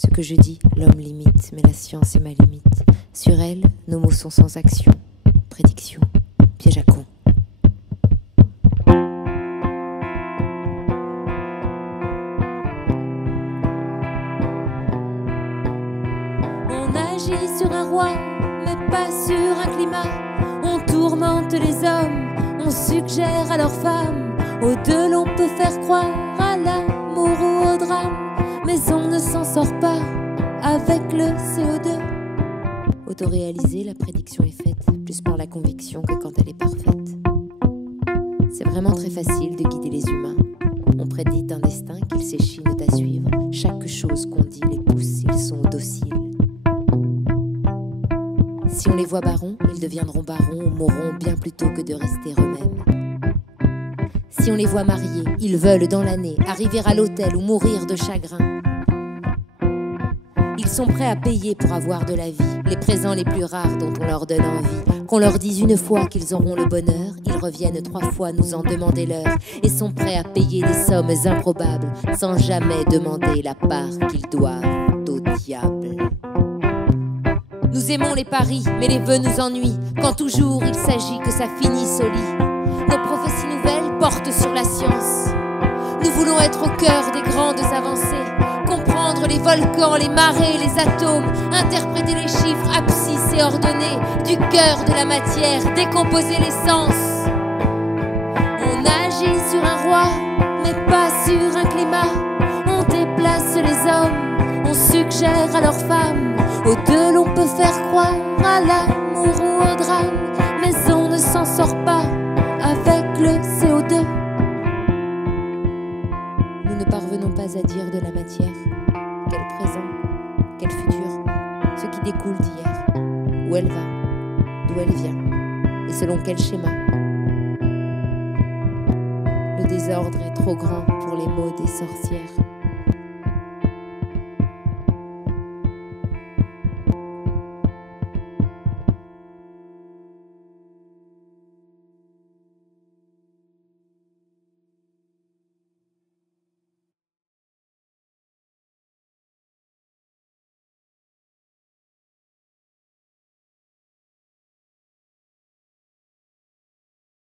Ce que je dis, l'homme limite, mais la science est ma limite. Sur elle, nos mots sont sans action. Prédiction, piège à con. On agit sur un roi, mais pas sur un climat. On tourmente les hommes, on suggère à leurs femmes. Aux deux l'on peut faire croire à l'amour ou au drame, mais on ne s'en sort pas avec le CO2. Autoréaliser, la prédiction est faite, plus par la conviction que quand elle est parfaite. C'est vraiment très facile de guider les humains. On prédit un destin qu'ils s'échinent à suivre. Chaque chose qu'on dit les pousse, ils sont dociles. Si on les voit barons, ils deviendront barons ou mourront bien plutôt que de rester eux-mêmes. Si on les voit mariés, ils veulent dans l'année arriver à l'hôtel ou mourir de chagrin. Ils sont prêts à payer pour avoir de la vie, les présents les plus rares dont on leur donne envie. Qu'on leur dise une fois qu'ils auront le bonheur, ils reviennent 3 fois nous en demander l'heure et sont prêts à payer des sommes improbables sans jamais demander la part qu'ils doivent au diable. Nous aimons les paris, mais les vœux nous ennuient quand toujours il s'agit que ça finisse au lit. Nos prophéties nouvelles portent sur la science. Nous voulons être au cœur des grandes avancées, comprendre les volcans, les marées, les atomes, interpréter les chiffres abscisses et ordonnés du cœur de la matière, décomposer l'essence. On agit sur un roi, mais pas sur un climat. On déplace les hommes, on suggère à leurs femmes. Aux deux l'on peut faire croire à l'amour ou au drame, mais on ne s'en sort pas avec le CO2. Nous ne parvenons pas à dire de la matière quel présent, quel futur, ce qui découle d'hier, où elle va, d'où elle vient, et selon quel schéma. Le désordre est trop grand pour les mots des sorcières.